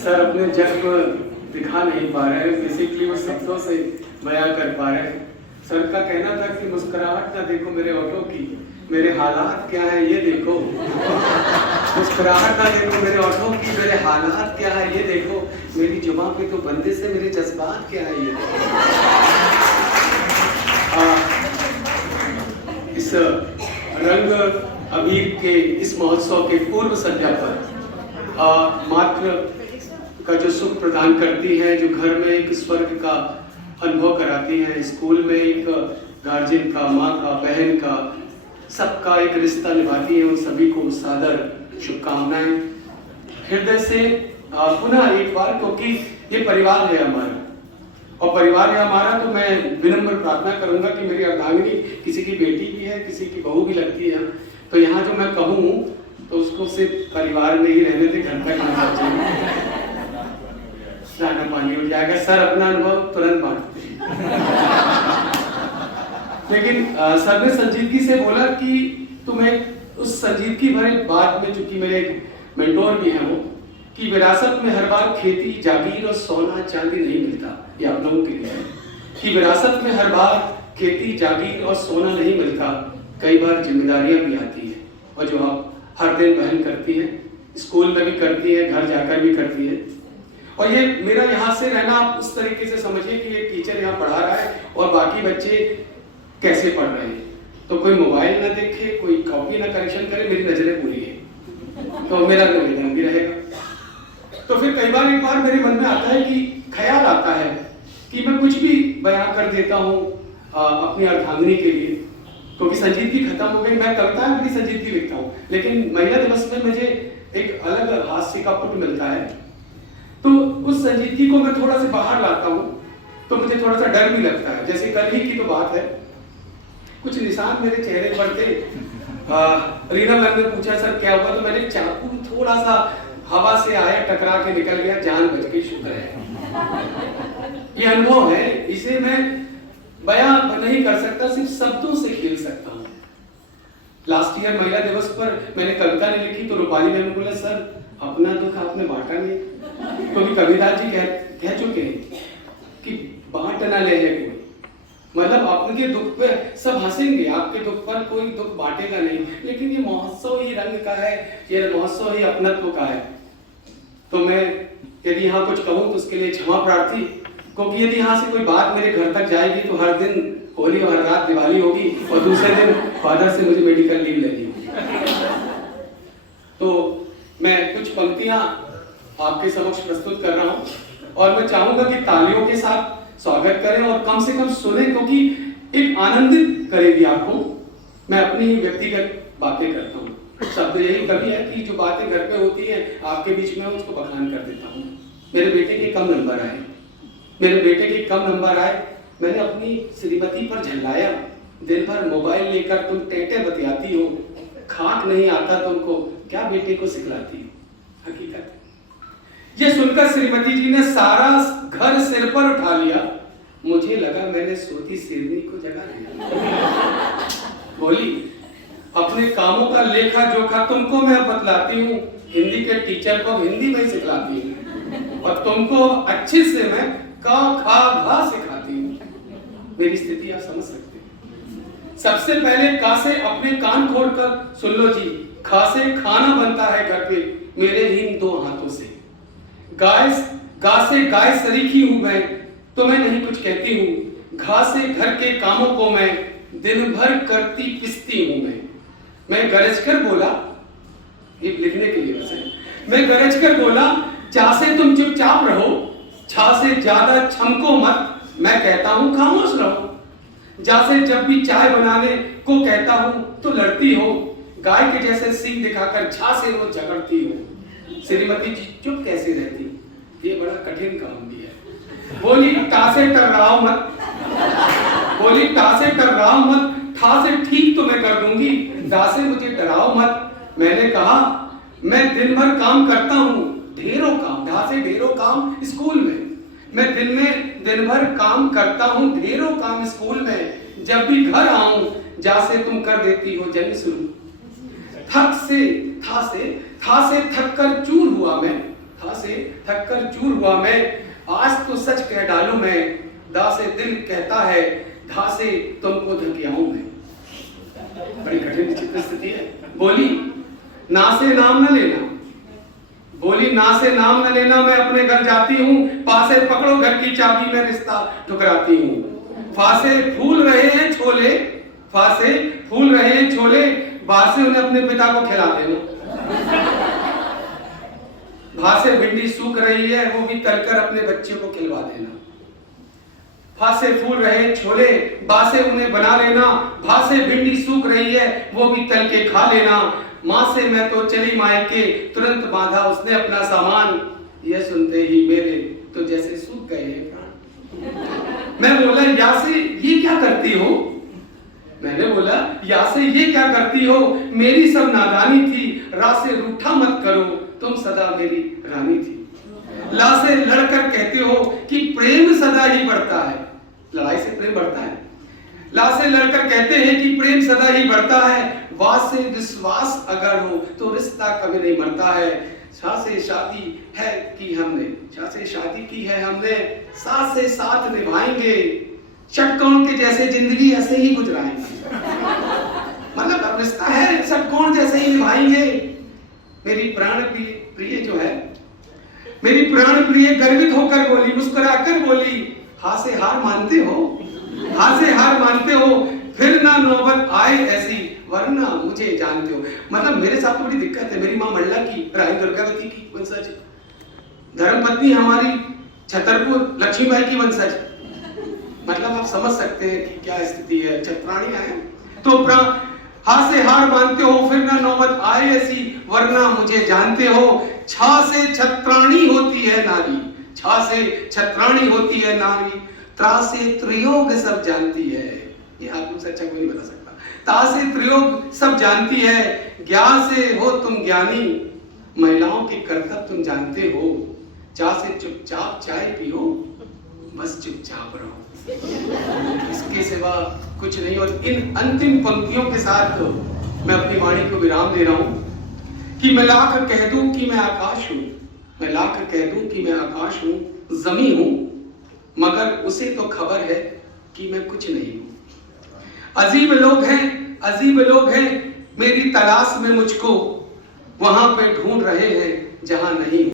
Sir अपने जज्ब दिखा नहीं पा रहे हैं, बेसिकली वो शब्दों से बयां कर पा रहे हैं। सर का कहना था कि मुस्कुराहट ना देखो मेरे ऑटो की, मेरे हालात क्या है ये देखो। मुस्कुराहट ना देखो मेरे ऑटो की, मेरे हालात क्या है ये देखो। मेरी जुबान पे तो बंदिश है, मेरे जज्बात क्या है ये देखो। इस रंग अबीर के इस महोत्सव के पूर्व संध्या पर मात्र का जो सुख प्रदान करती है, जो घर में एक स्वर्ग का अनुभव कराती है, स्कूल में एक गार्जियन का, माँ का, बहन का, सबका एक रिश्ता निभाती है, उन सभी को सादर शुभकामनाएं हृदय से पुनः एक बार, क्योंकि ये परिवार है हमारा और परिवार है हमारा, तो मैं विनम्र प्रार्थना करूंगा कि मेरी अर्धांगिनी किसी की बेटी भी है, किसी की बहू भी लगती है, तो यहाँ जो मैं कहूँ तो उसको सिर्फ परिवार में ही रहने दे, घर तक ना चाहिए, दाना पानी उठ जाएगा। सर अपना अनुभव तुरंत बांटते हैं। लेकिन सर ने संजीदगी से बोला कि तुम्हें उस संजीदगी भरे बात में, चूंकि मेरे एक मेंटोर भी हैं वो, कि विरासत में हर बार खेती जागीर और सोना चांदी नहीं मिलता, ये आप लोगों के लिए है कि विरासत में हर बार खेती जागीर और सोना नहीं मिलता, कई बार जिम्मेदारियां भी आती है, और जो आप हर दिन बहन करती है, स्कूल में भी करती है, घर जाकर भी करती है। और ये मेरा यहाँ से रहना आप उस तरीके से समझिए कि एक टीचर यहाँ पढ़ा रहा है और बाकी बच्चे कैसे पढ़ रहे हैं, तो कोई मोबाइल ना देखे, कोई कॉपी ना करेक्शन करे, मेरी नजरें पूरी है, तो मेरा निवेदन भी रहेगा। तो फिर कई बार एक बार मेरे मन में आता है कि ख्याल आता है कि मैं कुछ भी बयां कर देता हूँ अपनी अर्धांगिनी के लिए, क्योंकि संजीदगी खत्म हो गई, मैं कविताएं अपनी संजीदगी लिखता हूँ, लेकिन महिला दिवस में मुझे एक अलग हास्य का पुट मिलता है, तो उस संजीदगी को मैं थोड़ा सा बाहर लाता हूँ, तो मुझे थोड़ा सा डर भी लगता है। जैसे कल ही की तो बात है, कुछ निशान मेरे चेहरे पर थे, रीना मैम ने पूछा सर क्या हुआ, तो मैंने चाकू थोड़ा सा हवा से आया, टकरा के निकल गया, जान बच गई, शुक्र है। ये अनुभव है, इसे मैं बयां नहीं कर सकता, सिर्फ शब्दों से खेल सकता हूँ। लास्ट ईयर महिला दिवस पर मैंने कविता नहीं लिखी, तो रूपाली मैम ने बोला सर अपना दुख आपने बांटा नहीं, क्योंकि कबीरदास जी कह चुके हैं कि बांट ना ले कोई, मतलब आपके दुख पे सब हंसेंगे, आपके दुख पर कोई दुख बांटेगा नहीं, लेकिन ये महोत्सव ही रंग का है, ये महोत्सव ही अपनत्व का है। तो मैं यदि यहाँ कुछ कहूँ तो उसके लिए क्षमा प्रार्थी, क्योंकि यदि यहाँ से कोई बात मेरे घर तक जाएगी तो हर दिन होली और हर रात दिवाली होगी, और दूसरे दिन फादर से मुझे मेडिकल लीव लेनी होगी। तो मैं कुछ पंक्तियां आपके समक्ष प्रस्तुत कर रहा हूं, और मैं चाहूंगा कि तालियों के साथ स्वागत करें और कम से कम सुने, क्योंकि एक आनंदित करेगी आपको। मैं अपनी ही व्यक्तिगत बातें करता हूँ, शब्द यही कभी है कि जो बातें घर पे होती है आपके बीच में उसको बखान कर देता हूँ। मेरे बेटे के कम नंबर आए, मेरे बेटे के कम नंबर आए, मैंने अपनी श्रीमती पर झल्लाया, दिन भर मोबाइल लेकर तुम टेटे बतियाती हो, खाक नहीं आता तुमको, क्या बेटे को सिखलाती हो। हकीकत ये सुनकर श्रीमती जी ने सारा घर सिर पर उठा लिया, मुझे लगा मैंने सोती शेरनी को जगा दिया। बोली अपने कामों का लेखा जोखा तुमको मैं बतलाती हूँ, हिंदी के टीचर को हिंदी में सिखलाती हूँ, और तुमको अच्छे से मैं का खा घा सिखाती हूँ। मेरी स्थिति आप समझ सकते हैं। सबसे पहले का से अपने कान खोलकर सुन लो जी, खा से खाना बनता है घर पे मेरे इन दो हाथों से, गा से गाय सरीखी हूं मैं, तो मैं नहीं कुछ कहती हूँ, घा से घर के कामों को मैं दिन भर करती पिसती हूं मैं गरज कर बोला, ये लिखने के लिए वैसे, मैं गरज कर बोला चा से तुम चुपचाप रहो, छा से ज्यादा छमको मत, मैं कहता हूं खामोश रहो, जा से जब भी चाय बनाने को कहता हूं तो लड़ती हो, गाय के जैसे सींग दिखाकर झा से वो झगड़ती हो, श्रीमती जी चुप कैसे रहती, ये बड़ा कठिन काम भी है। बोली टा से टर्राओ मत, बोली टा से टर्राओ मत, ठा से ठीक तो मैं कर दूंगी, दा से मुझे डराओ मत। मैंने कहा मैं दिन भर काम करता हूँ, ढेरों काम, ढा से ढेरों काम स्कूल में, मैं दिन भर काम करता हूँ, ढेरों काम स्कूल में, जब भी घर आऊं जा से तुम कर देती हो जंग शुरू। थक से था से थक कर चूर हुआ मैं, था से थक कर चूर हुआ मैं, आज तो सच कह डालूं मैं, दा से दिल कहता है, धा से तुमको धकियाऊं मैं। बड़ी कठिन चित्त स्थिति है। बोली ना से नाम न लेना, बोली ना से नाम न लेना, मैं अपने घर जाती हूँ, पासे पकड़ो घर की चाबी, मैं रिश्ता ठुकराती हूँ। फासे फूल रहे हैं छोले, फासे फूल रहे हैं छोले, बासे उन्हें अपने पिता को खिला देना। भासे भिंडी सूख रही है, वो भी तलकर अपने बच्चे को खिलवा देना। फासे फूल रहे छोले, बासे उन्हें बना लेना, भासे भिंडी सूख रही है, वो भी तल के खा लेना। माँ से मैं तो चली मायके, तुरंत बांधा उसने अपना सामान, यह सुनते ही मेरे तो जैसे सूख गए हैं प्राण। मैं बोला या से ये क्या करती हो, मैंने बोला या से ये क्या करती हो, मेरी सब नादानी थी, रा से रूठा मत करो, तुम सदा मेरी रानी थी। ला से लड़कर कहते हो कि प्रेम सदा ही बढ़ता है, लड़ाई से प्रेम बढ़ता है। ला से लड़कर कहते हैं कि प्रेम सदा ही बढ़ता है, वा से विश्वास अगर हो तो रिश्ता कभी नहीं मरता है। शा से शादी है की हमने, शा से शादी की है हमने, साथ से साथ निभाएंगे, षटकोण के जैसे जिंदगी ऐसे ही गुजराएंगे। मतलब अब रिश्ता है, षटकोण जैसे ही निभाएंगे। मेरी प्राण प्रिय जो है, मेरी प्राण प्रिय गर्वित होकर बोली, मुस्कुराकर बोली, हां से हार मानते हो, हां से हार मानते हो, फिर ना नौबत आए ऐसी, वरना मुझे जानते हो। मतलब मेरे साथ तो बड़ी दिक्कत है। मेरी माँ मंडला की रानी दुर्गावती की वंशज, धर्मपत्नी हमारी छतरपुर लक्ष्मीबाई की वंशज। मतलब आप समझ सकते हैं कि क्या स्थिति है, छत्राणियां हैं। तो हां से हार मानते हो, फिर ना नौबत आए ऐसी, वरना मुझे जानते हो। छा से छत्राणी होती है नारी, छा से छत्राणी होती है नारी, त्रा से त्रियोग सब जानती है। ये आत्म से अच्छा कोई नहीं बता सकता। ता से त्रियोग सब जानती है, ज्ञान से हो तुम ज्ञानी, महिलाओं के कर्तव्य तुम जानते हो। चा से चुपचाप चाय पियो, बस चुपचाप रहो, इसके सिवा कुछ नहीं। और इन अंतिम पंक्तियों के साथ मैं अपनी वाणी को विराम दे रहा हूं कि मैं लाख कह दूं कि मैं आकाश हूं, मैं लाख कह दूं कि मैं आकाश हूं, जमी हूं, मगर उसे तो खबर है कि मैं कुछ नहीं हूं। अजीब लोग हैं, अजीब लोग हैं, मेरी तलाश में मुझको वहां पे ढूंढ रहे हैं जहां नहीं हूं।